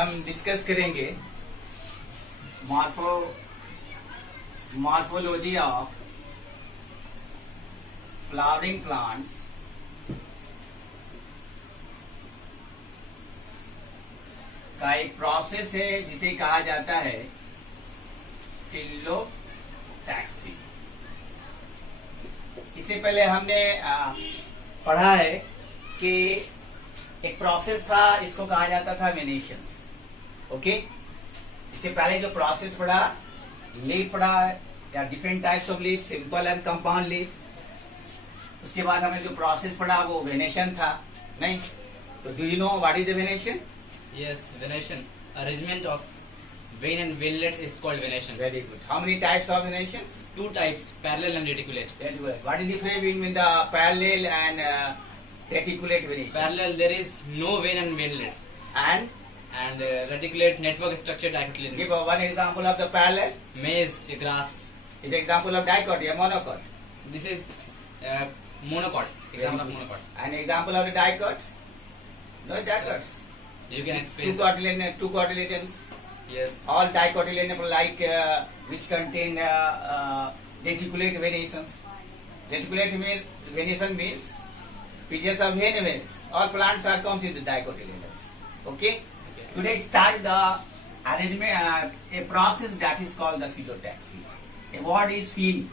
हम डिस्कस करेंगे morphology of flowering plants का एक प्रोसेस है जिसे कहा जाता है फिलोटैक्सी। इससे पहले हमने पढ़ा है कि एक प्रोसेस था, इसको कहा जाता था वेनेशंस। ओके, इससे पहले जो प्रोसेस पढ़ा, लीफ पढ़ा या different types of leaf, simple and compound leaf. उसके बाद हमें जो प्रोसेस पढ़ा वो वेनेशन था, नहीं? तो do you know what is the venation? Yes, venation. Arrangement of vein and veinlets is called venation. Very good. How many types of venations? Two types, parallel and reticulate. Very good. What is the difference between the parallel and reticulate venation? Parallel, there is no vein and veinlets. And Reticulate network structure dicotyledons. give one example of the parallel. Maize, grass. Is example of dicot or monocot? This is monocot. Example of monocot. An example of the dicots? No dicots. You can explain. Two cotyledons. Yes. All dicotyledons like which contain reticulate venations. Reticulate venation means pieces of vein veins. All plants are comes with the dicotyledons. Okay? Today start the arrangement, a process that is called the phyllotaxy. A word is fill.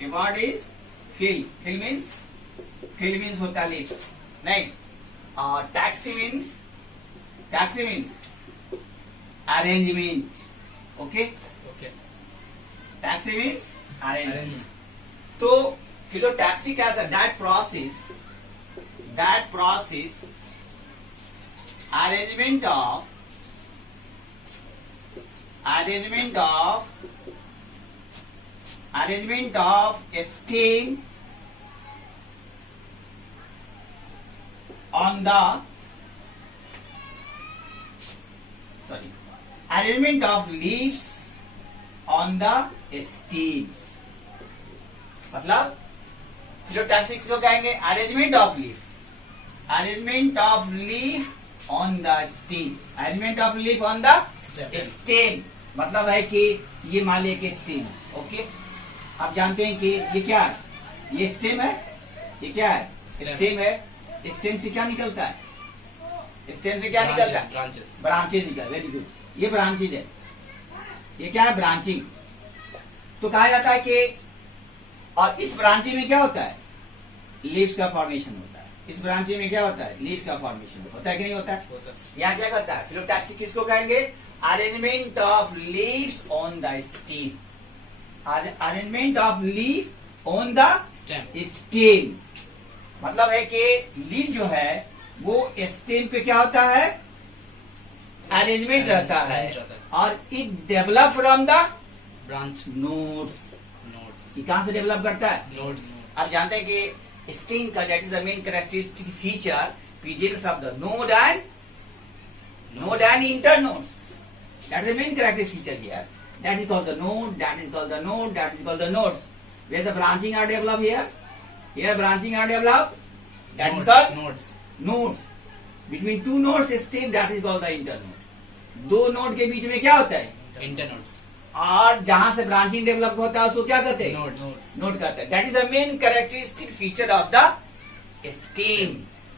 A word is fill. Fill means होता leaves. नहीं? Taxi means arrangement. Okay? Okay. Taxi means arrangement. Arrangement. तो phyllotaxy क्या था? That process arrangement of a stem on the arrangement of leaves on the stems. मतलब phyllotaxy किसको कहेंगे? Arrangement of leaf on the stem. Arrangement of leaf on the stem मतलब है कि ये मान लिया कि स्टेम है। ओके, आप जानते हैं कि ये क्या है? ये स्टेम है। ये क्या है? स्टेम है। स्टेम से क्या निकलता है? स्टेम से क्या निकलता है? ब्रांचेज निकल। वेरी गुड, ये ब्रांचेज है। ये क्या है? ब्रांचिंग। तो कहा जाता है कि और इस ब्रांचिंग में क्या होता है? लीव्स का फॉर्मेशन होता है। इस ब्रांचिंग में क्या होता है? लीफ का फॉर्मेशन होता है कि नहीं होता है? यहाँ क्या करता है? फिलोटैक्सी किसको कहेंगे? Arrangement of leaves on the stem. Arrangement of leaf on the stem मतलब है कि लीफ जो है वो स्टेम पे क्या होता है? अरेंजमेंट रहता है और it develop from the branch nodes. कहां से डेवलप करता है? नोड्स। आप जानते हैं कि स्टेम का that is the main characteristic feature presence of the node and internodes. That is the main characteristic feature here. That is called the node, that is called the nodes. Where the branching are develop here branching are develop, that is called nodes. Between two nodes stem, that is called the internode. दो node के बीच में क्या होता है? Internodes. और जहां से ब्रांचिंग डेवलप होता है उसको क्या कहते हैं? नोड कहते हैं। That is the main characteristic feature of the stem.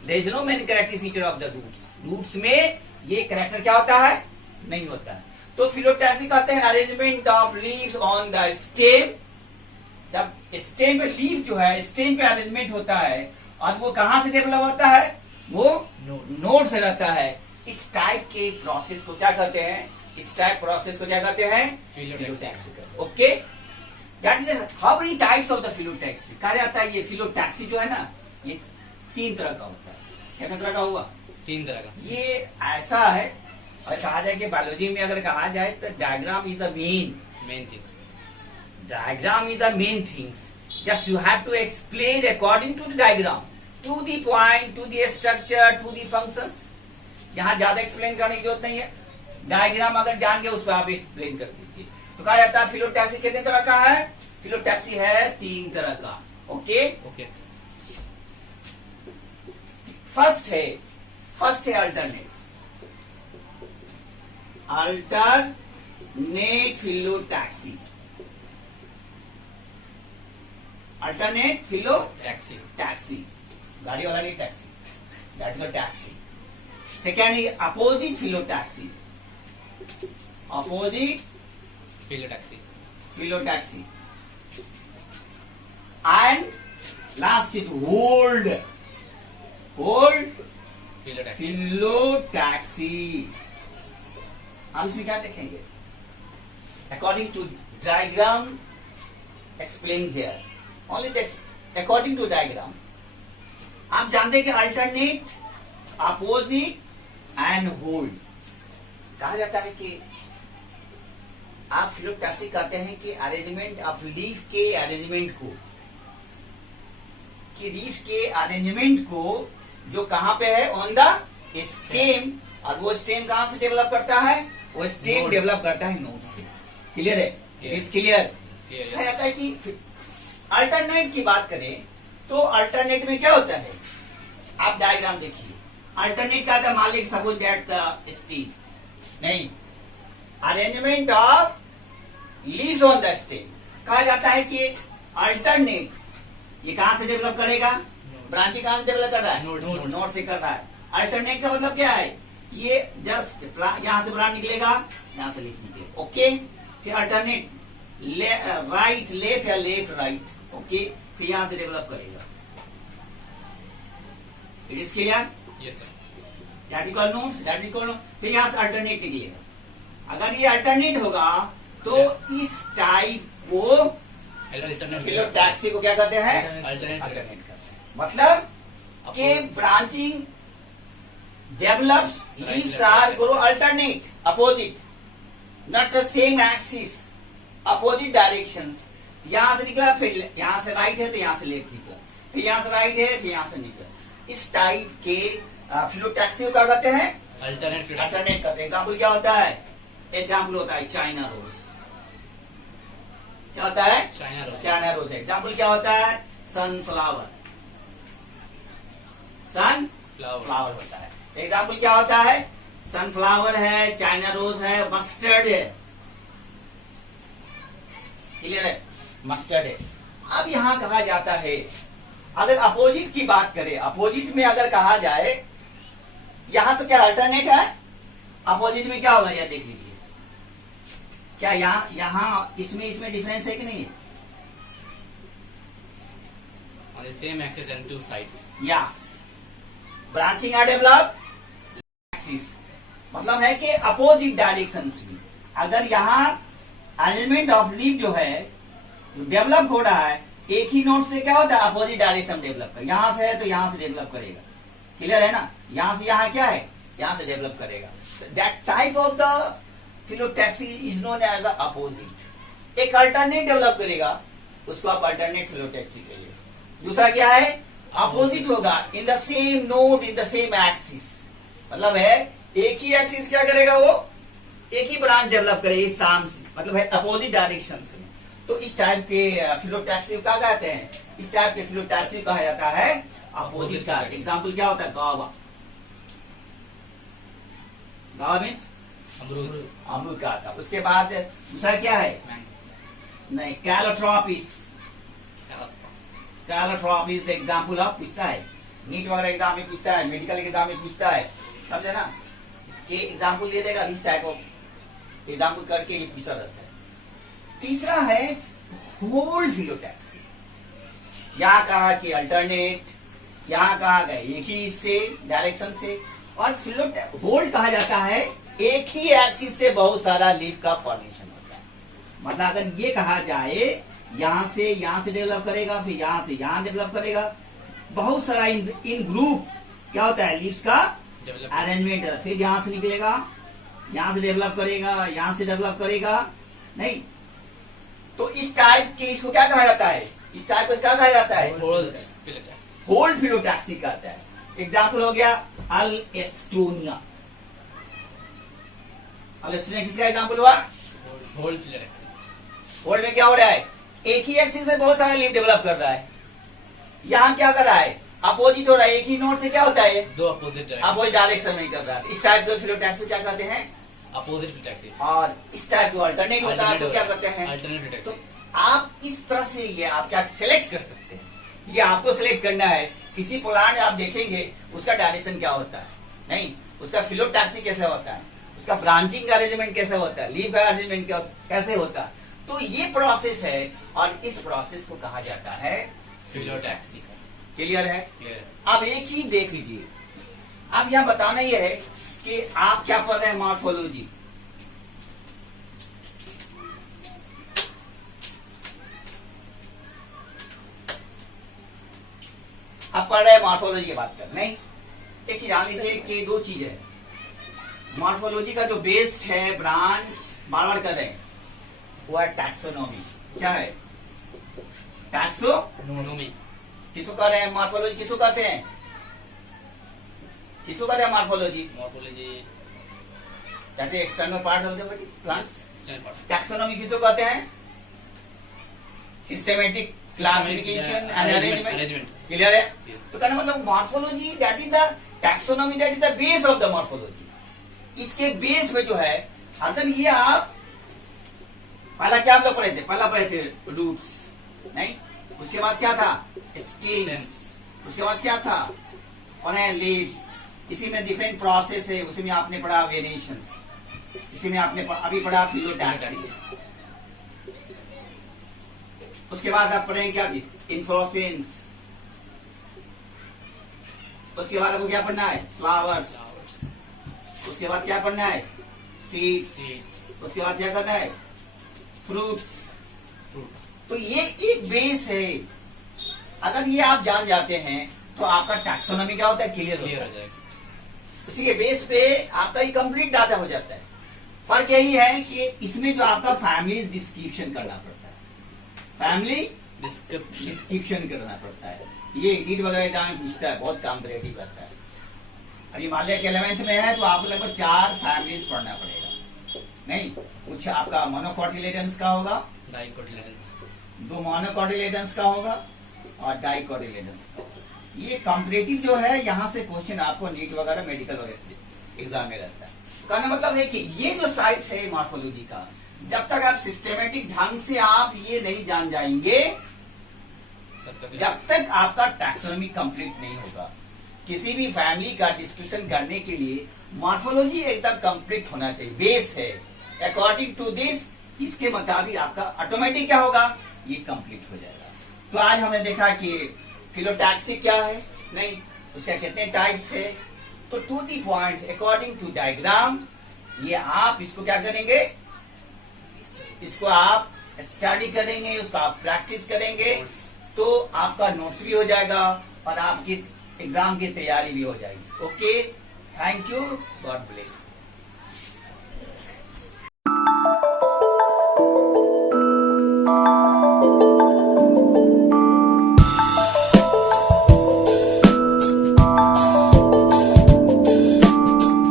There is no main characteristic feature of the roots. Roots में ये कैरेक्टर क्या होता है? नहीं होता है। तो फिलोटैक्सी कहते हैं arrangement of leaves on the stem. जब स्टेम पे लीफ जो है, स्टेम पे अरेंजमेंट होता है और वो कहां से डेवलप होता है? वो नोड से रहता है। इस टाइप के प्रोसेस को क्या कहते हैं? इस टाइप प्रोसेस को क्या कहते हैं? Phyllotaxy. Okay, that is how many types of the phyllotaxy. कहा जाता है ये फिलोटैक्सी जो है ना, ये 3 तरह का होता है। कितने तरह का हुआ? 3 तरह का। ये ऐसा है, और कहा जाए कि बायोलॉजी में अगर कहा जाए तो diagram is the main thing. Diagram is the main things. Just you have to explain according to the diagram, to the point, to the structure, to the functions. यहाँ ज्यादा एक्सप्लेन करने की जरूरत नहीं है। डायग्राम अगर जान गए उस पर आप एक्सप्लेन कर दीजिए। तो कहा जाता है फिलोटैक्सी कितने तरह का है? फिलोटैक्सी है 3 तरह का। ओके, फर्स्ट है alternate. Alternate phyllotaxy, alternate taxi, taxi, गाड़ी वाला नहीं taxi, that is taxi. Second is opposite phyllotaxy, opposite phyllotaxy, phyllotaxy. And last is whorled, whorled phyllotaxy, phyllotaxy. हम इसमें क्या देखेंगे? According to diagram explain here, only this according to diagram. आप जानते हैं कि अल्टरनेट, अपोजिट एंड होल्ड कहा जाता है कि आप फिलोटैक्सी कहते हैं कि अरेंजमेंट ऑफ लीफ के अरेंजमेंट को, कि लीफ के अरेंजमेंट को जो कहां पे है, ऑन द स्टेम, और वो स्टेम कहां से डेवलप करता है? वो स्टेम Nodes. डेवलप करता है नोड से। क्लियर है? Is clear? कहा जाता है कि अल्टरनेट की बात करें तो अल्टरनेट में क्या होता है? आप डायग्राम देखिए, अल्टरनेट का था, मान लीजिए सपोज दैट द स्टेम, नहीं, arrangement of leaves on the stem. कहा जाता है कि अल्टरनेट ये कहां से डेवलप करेगा? ब्रांचिंग कहां से डेवलप कर रहा है? Nodes. नोड से कर रहा है। अल्टरनेट का मतलब क्या है? ये जस्ट यहां से ब्रांच निकलेगा, यहां से लीफ निकलेगा, ओके। फिर अल्टरनेट राइट लेफ्ट या लेफ्ट राइट, ओके, फिर यहां से डेवलप करेगा। It is clear? Yes sir, that is called nodes, that is called. फिर यहां से अल्टरनेट निकलेगा। अगर ये अल्टरनेट होगा तो इस टाइप को अल्टरनेट फिलोटैक्सी को क्या कहते हैं? अल्टरनेट फिलोटैक्सी, मतलब के branching develops, leaves are grow alternate, opposite, not the same axis, opposite directions. यहां से निकला, फिर यहां से राइट है तो यहां से लेफ्ट निकला, फिर यहां से राइट है, फिर यहां से निकला। इस टाइप के फिलोटैक्सी को क्या कहते हैं? अल्टरनेट फिलोटैक्सी, अल्टरनेट करते हैं। एग्जाम्पल क्या होता है? एग्जाम्पल होता है चाइना रोज। क्या होता है? China rose, China rose. Example क्या होता है? सनफ्लावर, फ्लावर, फ्लावर होता है। एग्जाम्पल क्या होता है? सनफ्लावर है, चाइना रोज है, मस्टर्ड है। क्लियर है? मस्टर्ड है। अब यहां कहा जाता है, अगर अपोजिट की बात करें, अपोजिट में अगर कहा जाए, यहां तो क्या अल्टरनेट है? अपोजिट में क्या होगा? यह देख लीजिए, क्या यहां इसमें डिफरेंस है कि नहीं? on the same axis and two sides. Yes, branching are develop axis, मतलब है कि अपोजिट डायरेक्शन में। अगर यहाँ अरेंजमेंट ऑफ लीफ जो है डेवलप हो रहा है, एक ही नोड से क्या होता है? अपोजिट डायरेक्शन डेवलप कर, यहां से है तो यहां से डेवलप करेगा। क्लियर है ना? यहां से यहां क्या है? यहां से डेवलप करेगा। That type of the phyllotaxy is known as the opposite. एक अल्टरनेट डेवलप करेगा, उसको आप अल्टरनेट फिलोटैक्सी कहिए। दूसरा क्या है? अपोजिट होगा, in the same node, in the same axis, मतलब है एक ही एक्सिस क्या करेगा? वो एक ही ब्रांच डेवलप करेगा इस साम से, मतलब है अपोजिट डायरेक्शन में। तो इस टाइप के फिलोटैक्सी को क्या कहते हैं? इस टाइप के फिलोटैक्सी कहा जाता है अपोजिट का। एग्जाम्पल क्या होता है? गावा, गावा मीन्स अमरूद, अमरूद का आता है। उसके बाद दूसरा क्या है? नहीं, Calotropis, Calotropis the example of, पूछता है नीट वगैरह एग्जाम में पूछता है, मेडिकल एग्जाम में पूछता है, समझे ना? कि एग्जाम्पल दे देगा, इस टाइप ऑफ एग्जाम्पल करके ये पूछा रहता है। तीसरा है होल्ड फिलोटैक्सी। यहाँ कहा कि अल्टरनेट, यहाँ कहा गया एक ही इससे डायरेक्शन से, और होल्ड कहा जाता है एक ही एक्सिस से बहुत सारा लीफ का फॉर्मेशन होता है। मतलब अगर ये कहा जाए यहां से डेवलप करेगा, फिर यहां से यहां डेवलप करेगा, बहुत सारा इन ग्रुप क्या होता है? लीव्स का अरेंजमेंट है। फिर यहां से निकलेगा, यहां से डेवलप करेगा, यहां से डेवलप करेगा, नहीं तो इस टाइप के इसको क्या कहा जाता है? इस टाइप को क्या कहा जाता है? होल्ड फिलोटैक्सी कहता है। एग्जाम्पल हो गया अल एस्टोनिया। अल एस्टोनिया किसका एग्जाम्पल हुआ? Hold phyllotaxy. होल्ड में क्या हो रहा है? एक ही एक्सिस से बहुत सारा लीफ डेवलप कर रहा है। यहाँ क्या कर रहा है? अपोजिट हो रहा है। एक ही नोड से क्या होता है? दो अपोजिट डायरेक्शन में कर रहा है। इस टाइप के फिलोटैक्सी क्या कहते हैं? Opposite to taxi. और इस टाइप जो अल्टरनेट होता है तो क्या करते हैं? Alternative तो taxi. आप इस तरह से ये आप क्या सिलेक्ट कर सकते हैं, ये आपको सिलेक्ट करना है। किसी प्लांट आप देखेंगे उसका डायरेक्शन क्या होता है, नहीं उसका फिलोटैक्सी कैसे होता है, उसका ब्रांचिंग का अरेंजमेंट कैसे होता है, लीफ का अरेंजमेंट कैसे होता है। तो ये प्रोसेस है और इस प्रोसेस को कहा जाता है Philotaxy. क्लियर है। Clear. अब एक चीज देख लीजिए, अब यहाँ बताना यह है कि आप क्या पढ़ रहे हैं, मॉर्फोलॉजी। आप पढ़ रहे हैं मॉर्फोलॉजी की बात कर, नहीं एक चीज जान लीजिए कि दो चीज है। मॉर्फोलॉजी का जो बेस्ड है ब्रांच बार बार कर रहे हैं वो है टैक्सोनॉमी। क्या है? Nomi. किसको कह रहे हैं मॉर्फोलॉजी, किसको कहते हैं, किसको कहते हैं morphology? Morphology. That is external part of the body plants. External part. Taxonomy किसको कहते हैं? Systematic classification and arrangement. Arrangement. Clear है। Yes. तो कहना मतलब morphology that is the taxonomy, that is the base of the morphology. इसके base में जो है, अगर ये आप पहला क्या हम लोग पढ़े थे, पहला पढ़े थे रूट्स, नहीं उसके बाद क्या था, स्टेम्स, उसके बाद क्या था, और लीव्स। इसी में डिफरेंट प्रोसेस है, उसी में आपने पढ़ा वेरिएशंस, इसी में आपने अभी पढ़ा फिलोटैक्सी। उसके बाद आप पढ़ेंगे क्या जी, इन्फ्लोरेसेंस। उसके बाद आपको क्या पढ़ना है, फ्लावर्स। Flowers. उसके बाद क्या पढ़ना है, सीड्स। Seeds. उसके बाद क्या करना है, फ्रूट्स। Fruits. तो ये एक बेस है। अगर ये आप जान जाते हैं तो आपका टैक्सोनॉमी क्या होता है, क्लियर Clear होता हो है। जाएगा. उसी के बेस पे आपका ये कंप्लीट डाटा हो जाता है। फर्क यही है कि इसमें जो आपका फैमिली डिस्क्रिप्शन करना पड़ता है, फैमिली Description. डिस्क्रिप्शन करना पड़ता है। ये नीट वगैरह एग्जाम में पूछता है, बहुत कॉम्पिटेटिव करता है। अभी मान लिया कि 11th में है तो आपको लगभग 4 फैमिलीज पढ़ना पड़ेगा, नहीं कुछ आपका मोनोकॉटिलेडन्स का होगा, Dicotyledons. 2 मोनोकॉटिलेडन्स का होगा और डाइकोटिलेडन्स का होगा। ये कॉम्पिटेटिव जो है, यहाँ से क्वेश्चन आपको नीट वगैरह मेडिकल वगैरह एग्जाम में रहता है। कहने मतलब है कि ये जो साइट है मॉर्फोलॉजी का, जब तक आप सिस्टेमेटिक ढंग से आप ये नहीं जान जाएंगे, तब तक जब तक आपका टैक्सोनॉमी कंप्लीट नहीं होगा। किसी भी फैमिली का डिस्क्रिप्शन करने के लिए मॉर्फोलॉजी एकदम कंप्लीट होना चाहिए, बेस है। अकॉर्डिंग टू दिस, इसके मुताबिक आपका ऑटोमेटिक क्या होगा, ये कंप्लीट हो जाएगा। तो आज हमने देखा कि फिलोटैक्सी क्या है, नहीं उसके कितने टाइप्स है। तो 2 the points according to diagram, ये आप इसको क्या करेंगे, इसको आप स्टडी करेंगे, उसका आप प्रैक्टिस करेंगे, तो आपका नोट्स भी हो जाएगा और आपकी एग्जाम की तैयारी भी हो जाएगी। Okay, thank you, God bless.